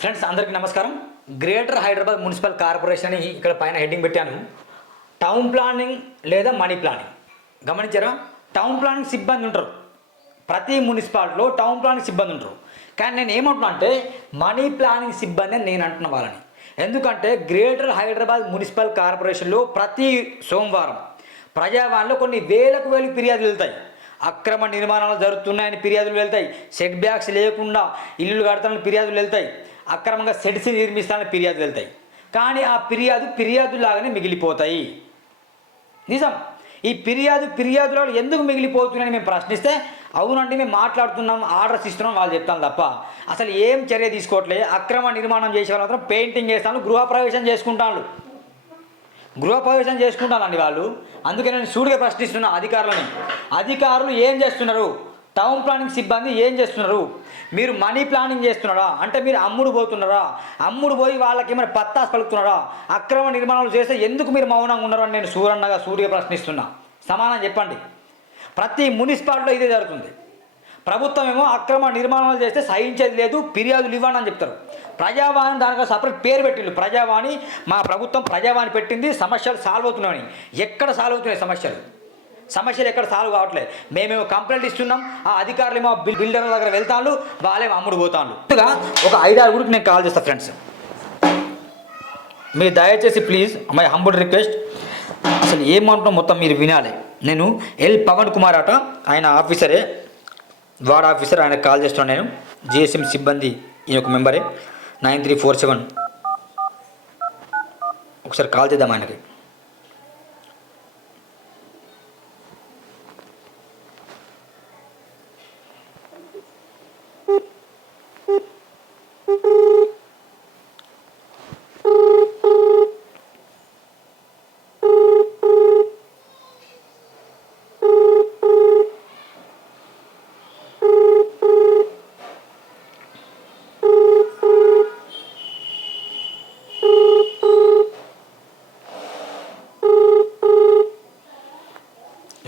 Friends అందరికీ నమస్కారం. Greater Hyderabad municipal corporation అని ఇక్కడ పైన హెడ్డింగ్ పెట్టాను. టౌన్ ప్లానింగ్ లేదా మనీ ప్లానింగ్ గమనించారా? టౌన్ ప్లానింగ్ సిబ్బంది ఉంటారు. ప్రతి మున్సిపాలిటీలో టౌన్ ప్లానింగ్ సిబ్బంది ఉంటారు. కానీ నేను ఏమంటున్నా అంటే మనీ ప్లానింగ్ సిబ్బంది అని నేను అంటున్న వాళ్ళని. ఎందుకంటే గ్రేటర్ హైదరాబాద్ మున్సిపల్ కార్పొరేషన్లో ప్రతి సోమవారం ప్రజావాణిలో కొన్ని వేలకు వేలు ఫిర్యాదులు వెళ్తాయి. అక్రమ నిర్మాణాలు జరుగుతున్నాయని ఫిర్యాదులు వెళ్తాయి. సెట్ బ్యాక్స్ లేకుండా ఇల్లులు కడతానని ఫిర్యాదులు వెళ్తాయి. అక్రమంగా సెట్స్ నిర్మిస్తానని ఫిర్యాదు వెళ్తాయి. కానీ ఆ ఫిర్యాదు ఫిర్యాదులాగానే మిగిలిపోతాయి. నిజం. ఈ ఫిర్యాదు ఫిర్యాదులో ఎందుకు మిగిలిపోతున్నాయని మేము ప్రశ్నిస్తే అవునండి మేము మాట్లాడుతున్నాం ఆర్డర్స్ ఇస్తున్నాం వాళ్ళు చెప్తాను తప్ప. అసలు ఏం చర్య తీసుకోవట్లే అక్రమ నిర్మాణం చేసే వాళ్ళు మాత్రం పెయింటింగ్ చేస్తాను గృహప్రవేశం చేసుకుంటాను గృహప్రవేశం చేసుకుంటానండి వాళ్ళు. అందుకే నేను సూడిగా ప్రశ్నిస్తున్నా అధికారులని. అధికారులు ఏం చేస్తున్నారు? టౌన్ ప్లానింగ్ సిబ్బంది ఏం చేస్తున్నారు? మీరు మనీ ప్లానింగ్ చేస్తున్నారా? అంటే మీరు అమ్ముడు పోతున్నారా? అమ్ముడు పోయి వాళ్ళకి ఏమైనా పత్తాస్ పలుకుతున్నారా? అక్రమ నిర్మాణాలు చేస్తే ఎందుకు మీరు మౌనంగా ఉన్నారు అని నేను సూరన్నగా సూర్య ప్రశ్నిస్తున్నా. సమానం చెప్పండి. ప్రతి మున్సిపాలిటీలో ఇదే జరుగుతుంది. ప్రభుత్వం ఏమో అక్రమ నిర్మాణాలు చేస్తే సహించేది లేదు ఫిర్యాదులు ఇవ్వండి అని చెప్తారు. ప్రజావాణి దానికో సపరేట్ పేరు పెట్టిండు ప్రజావాణి మా ప్రభుత్వం ప్రజావాణి పెట్టింది సమస్యలు సాల్వ్ అవుతున్నాయని. ఎక్కడ సాల్వ్ అవుతున్నాయి సమస్యలు? సమస్యలు ఎక్కడ సాల్వ్ కావట్లేదు. మేమేమో కంప్లైంట్ ఇస్తున్నాం ఆ అధికారులు ఏమో బిల్ బిల్డర్ల దగ్గర వెళ్తాను వాళ్ళేమో అమ్ముడు పోతాను ముందుగా ఒక ఐదారు గురికి నేను కాల్ చేస్తాను ఫ్రెండ్స్. మీరు దయచేసి ప్లీజ్ మై హంబుల్ రిక్వెస్ట్ అసలు ఏమంటున్నా మొత్తం మీరు వినాలి. నేను ఎల్ పవన్ కుమార్ అట ఆయన ఆఫీసరే వార్డ్ ఆఫీసర్ ఆయనకు కాల్ చేస్తున్నాను నేను. జిఎస్ఎం సిబ్బంది ఈ యొక్క మెంబరే. Nine three four seven. ఒకసారి కాల్ చేద్దాం ఆయనకి.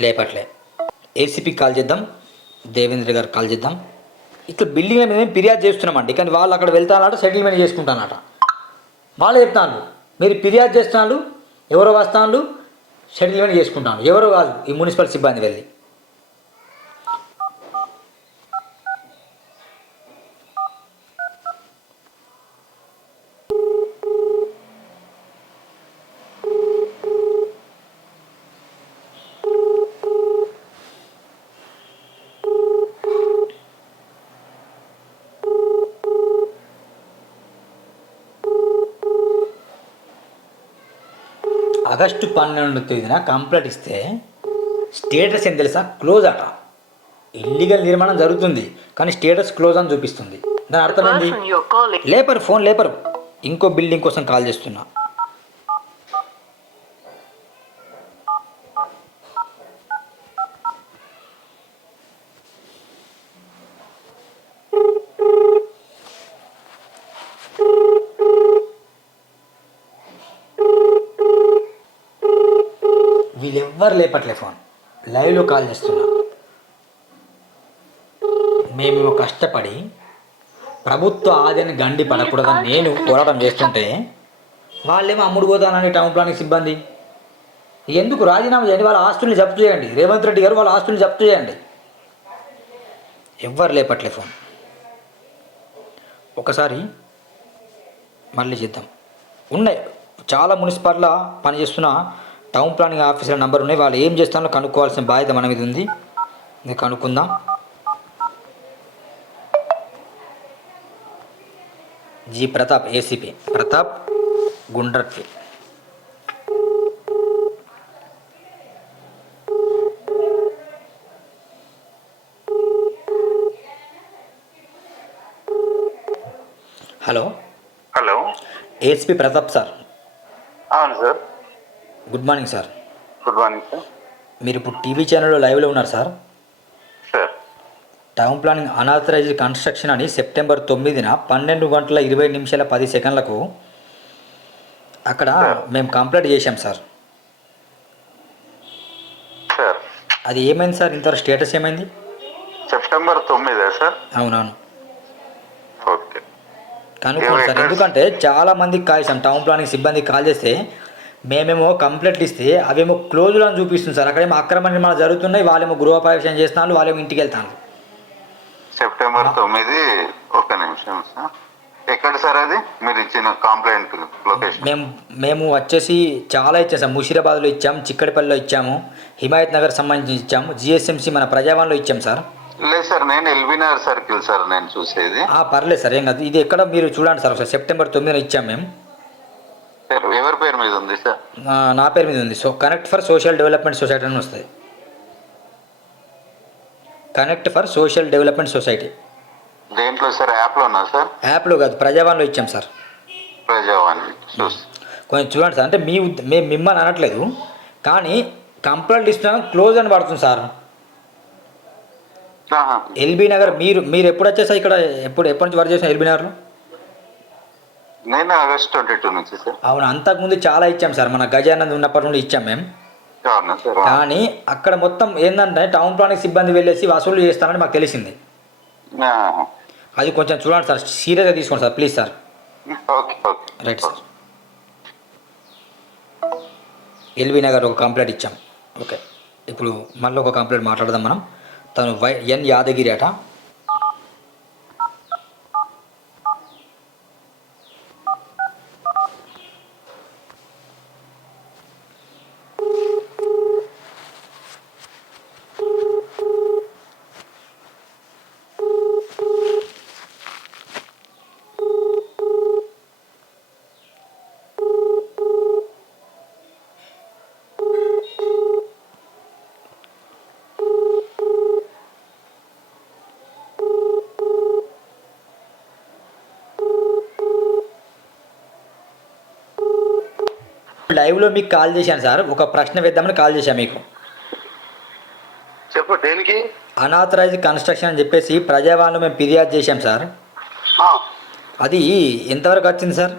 లేపట్లే. ఏసీపీకి కాల్ చేద్దాం. దేవేంద్ర గారు కాల్ చేద్దాం. ఇట్లా బిల్డింగ్ల మీద మేము ఫిర్యాదు చేస్తున్నామండి. కానీ వాళ్ళు అక్కడ వెళ్తానట సెటిల్మెంట్ చేసుకుంటానట. వాళ్ళు చెప్తాను మీరు ఫిర్యాదు చేస్తున్నాడు ఎవరో వస్తాను సెటిల్మెంట్ చేసుకుంటాను ఎవరో కాదు ఈ మున్సిపల్ సిబ్బంది వెళ్ళి. ఆగస్టు పన్నెండు తేదీన కంప్లైంట్ ఇస్తే స్టేటస్ ఏం తెలుసా? క్లోజ్ అట. ఇల్లీగల్ నిర్మాణం జరుగుతుంది కానీ స్టేటస్ క్లోజ్ అని చూపిస్తుంది. దాని అర్థం ఏంది? లేపరు ఫోన్ లేపరు. ఇంకో బిల్డింగ్ కోసం కాల్ చేస్తున్నా. వీళ్ళెవ్వరు లేపట్లే ఫోన్. లైవ్లో కాల్ చేస్తున్నారు మేము కష్టపడి ప్రభుత్వ ఆదాయాన్ని గండి పడకూడదని నేను పోరాటం చేస్తుంటే వాళ్ళేమో అమ్ముడు పోతానని టౌన్ ప్లానింగ్ సిబ్బంది. ఎందుకు రాజీనామా చేయండి? వాళ్ళ ఆస్తుల్ని జప్తు చేయండి. రేవంత్ రెడ్డి గారు వాళ్ళ ఆస్తుల్ని జప్తు చేయండి. ఎవ్వరు లేపట్లే ఫోన్. ఒకసారి మళ్ళీ చేద్దాం. ఉన్నాయి. చాలా మున్సిపాలిటీలో పనిచేస్తున్న టౌన్ ప్లానింగ్ ఆఫీసర్ నంబర్ ఉన్నాయి. వాళ్ళు ఏం చేస్తారో కనుక్కోవాల్సిన బాధ్యత మన మీద ఉంది. ఇది కనుక్కుందాం. G Pratap ACP. Pratap గుండ్రట్వి hello. Hello. ACP Pratap sir. అవును sir. Good morning sir. Good morning sir. మీరు ఇప్పుడు టీవీ ఛానల్లో లైవ్లో ఉన్నారు sir. Sir. Town planning unauthorized construction అని సెప్టెంబర్ తొమ్మిదిన పన్నెండు గంటల ఇరవై నిమిషాల పది సెకండ్లకు అక్కడ మేము కంప్లైంట్ చేశాం సార్. సార్. అది ఏమైంది సార్? ఇంత స్టేటస్ ఏమైంది? సెప్టెంబర్ తొమ్మిదా సార్? అవునవును. ఓకే. కనుక్కోండి సార్. ఎందుకంటే చాలా మందికి కాల్ చేసాం టౌన్ ప్లానింగ్ సిబ్బందికి కాల్ చేస్తే మేమేమో కంప్లైంట్లు ఇస్తే అవేమో క్లోజ్లో అని చూపిస్తుంది సార్. అక్కడేమో అక్రమ నిర్మాణాలు జరుగుతున్నాయి వాళ్ళేమో గృహప్రవేశం చేస్తున్నారు వాళ్ళేమో ఇంటికి వెళ్తాను సెప్టెంబర్ తొమ్మిది ఒక నిమిషం సార్. ఎక్కడ సార్ అది? మీరు ఇచ్చిన కంప్లైంట్ లొకేషన్. మేము మేము వచ్చేసి చాలా ఇచ్చాం సార్. ముషీరాబాద్లో ఇచ్చాం చిక్కడిపల్లిలో ఇచ్చాము హిమాయత్ నగర్ సంబంధించి ఇచ్చాము జిఎస్ఎంసి మన ప్రజావాన్లో ఇచ్చాం సార్. లేదు సార్ నేను ఎల్బీనగర్ సర్కిల్ సార్ నేను చూసేది. పర్లేదు సార్ ఏం కాదు. ఇది ఎక్కడ మీరు చూడండి సార్ ఒకసారి సెప్టెంబర్ తొమ్మిదిన ఇచ్చాం మేము. ఎవరి పేరు మీద ఉంది సార్? నా- పేరు మీద ఉంది. So connect for social development society అని వస్తుంది connect for social development society దేంట్లో సార్? యాప్లో ఉన్నా సార్? యాప్లో కాదు ప్రజావాన్లో ఇచ్చాం సార్. ప్రజావాణి. కొంచెం చూడండి సార్. అంటే మీ మేము మిమ్మల్ని అనట్లేదు. కానీ కంప్లైంట్ ఇస్తున్నా క్లోజ్ అని పడుతుంది సార్. ఎల్బీ నగర్ మీరు మీరు ఎప్పుడు వచ్చేసారు ఇక్కడ? ఎప్పుడు ఎప్పటి నుంచి వర్క్ చేసిన ఎల్బీ నగర్లో? నేను ఆగస్ట్ ట్వంటీ టూ నుంచి సార్. అవును అంతకుముందు చాలా ఇచ్చాం సార్. మన గజానంద్ ఉన్నప్పటి నుండి ఇచ్చాం మేము. అవునా కానీ అక్కడ మొత్తం ఏంటంటే టౌన్ ప్లానింగ్ సిబ్బంది వెళ్ళేసి వసూలు చేస్తారని మాకు తెలిసింది. అది కొంచెం చూడండి సార్. సీరియస్గా తీసుకోండి sir please sir. Right sir. LB Nagar ఒక కంప్లైంట్ ఇచ్చాం. ఓకే. ఇప్పుడు మళ్ళీ ఒక కంప్లైంట్ మాట్లాడదాం మనం. తను వై ఎన్ యాదగిరి అట. లైవ్లో మీకు కాల్ చేశాను సార్. ఒక ప్రశ్న వేద్దామని కాల్ చేశాను మీకు. చెప్పు దేనికి? అనాథరైజ్ కన్స్ట్రక్షన్ అని చెప్పేసి ప్రజావాణిలో మేము ఫిర్యాదు చేశాం సార్. అది ఎంతవరకు వచ్చింది సార్?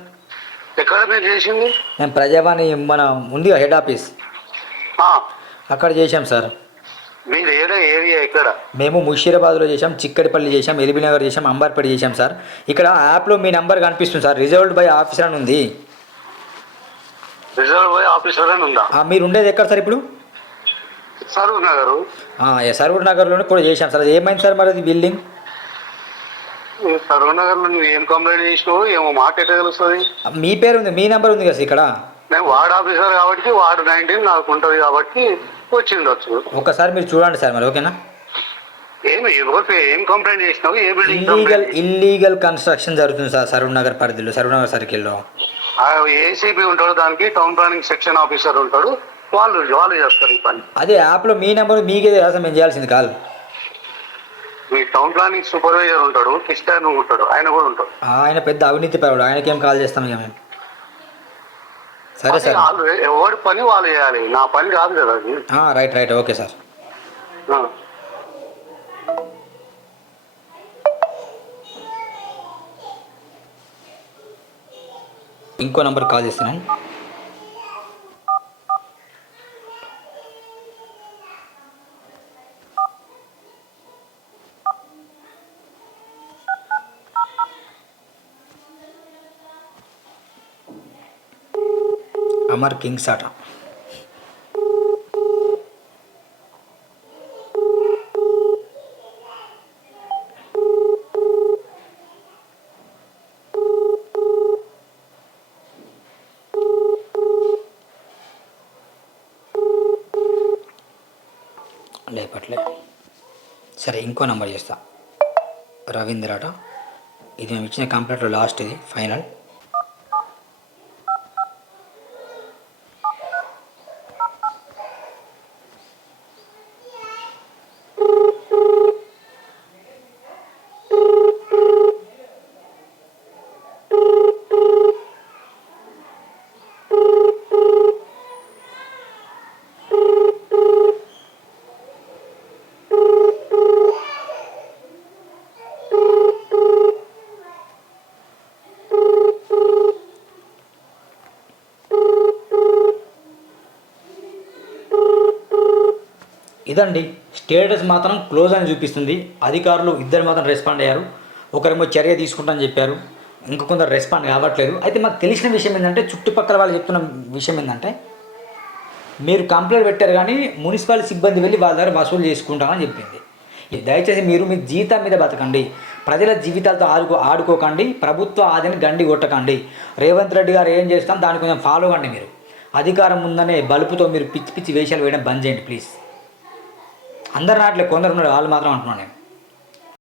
ఎక్కడ మీరు చేసింది? మేము ప్రజావాణి మన ఉంది హెడ్ ఆఫీస్. అక్కడ చేశాం సార్. మీరు ఏరియా ఎక్కడ? మేము ముషీరాబాద్లో చేశాం చిక్కడిపల్లి చేశాం ఎల్బీనగర్ చేశాం అంబార్పేట చేశాం సార్. ఇక్కడ యాప్లో మీ నెంబర్ కనిపిస్తుంది సార్. రిజర్వ్డ్ బై ఆఫీసర్ అని ఉంది. రిజర్వ్ ఆఫీసర్ అని ఉందా? మీరు ఉండేది ఎక్కడ సార్ ఇప్పుడు? సరూర్ నగరు. సర్వూర్ నగర్లోనే కూడా చేశాం సార్. అది ఏమైంది సార్ మరి బిల్డింగ్? సరూర్ నగర్లో నువ్వు ఏం కంప్లైంట్ చేసినావు ఏమో ఎట్లా తెలుస్తుంది? మీ పేరు ఉంది మీ నెంబర్ ఉంది కదా ఇక్కడ? నేను వార్డ్ ఆఫీసర్ కాబట్టి వార్డు నైన్టీన్ నాకు ఉంటుంది కాబట్టి వచ్చిండొచ్చు. ఒకసారి మీరు చూడండి సార్ మరి ఓకేనా? ఏమి ఏం కంప్లైంట్ చేసినావు? ఏ బిల్డింగ్ ఇల్లీగల్ ఇల్లీగల్ కన్స్ట్రక్షన్ జరుగుతుంది సార్ సరూర్ నగర్ పరిధిలో సరూర్ నగర్ సర్కిల్లో ఏసీబీ ఉంటాడు దానికి టౌన్ ప్లానింగ్ సెక్షన్ ఆఫీసర్ ఉంటాడు. వాళ్ళు వాళ్ళు చేస్తారు ఈ పని. అదే యాప్లో మీ నెంబర్ మీకే అసలు మేము చేయాల్సింది కాల్ మీ టౌన్ ప్లానింగ్ సూపర్వైజర్ ఉంటాడు కిస్టాన్ ఉంటాడు ఆయన కూడా ఉంటాడు. ఆయన పెద్ద అవినీతి పరుడు ఆయనకేం కాల్ చేస్తాం ఇక మేము. సరే సార్. వాళ్ళు ఎవరి పని వాళ్ళు చేయాలి నా పని కాదు కదా రైట్ రైట్ ఓకే సార్ ఇంకో నంబర్ కాల్ చేస్తున్నాను. అమర్ కింగ్స్ ఆట లేపట్లే సరే ఇంకో నెంబర్ చేస్తా. రవీంద్ర ఇది మేము ఇచ్చిన కంప్లైంట్లో లాస్ట్ ఇది ఫైనల్. ఇదండి స్టేటస్ మాత్రం క్లోజ్ అని చూపిస్తుంది. అధికారులు ఇద్దరు మాత్రం రెస్పాండ్ అయ్యారు. ఒకరేమో చర్య తీసుకుంటామని చెప్పారు. ఇంకొందరు రెస్పాండ్ కావట్లేదు. అయితే మాకు తెలిసిన విషయం ఏంటంటే చుట్టుపక్కల వాళ్ళు చెప్తున్న విషయం ఏంటంటే మీరు కంప్లైంట్ పెట్టారు కానీ మున్సిపల్ సిబ్బంది వెళ్ళి వాళ్ళ దగ్గర వసూలు చేసుకుంటామని చెప్పింది. దయచేసి మీరు మీ జీతం మీద బతకండి. ప్రజల జీవితాలతో ఆడుకో ఆడుకోకండి. ప్రభుత్వ ఆదిని గండి కొట్టకండి. రేవంత్ రెడ్డి గారు ఏం చేస్తాం దాన్ని కొంచెం ఫాలో కండి మీరు. అధికారం ఉందనే బలుపుతో మీరు పిచ్చి పిచ్చి వేషాలు వేయడం బంద్ చేయండి ప్లీజ్. అందరు నాట్లే కొందరు ఉన్నారు వాళ్ళు మాత్రం అంటున్నాను నేను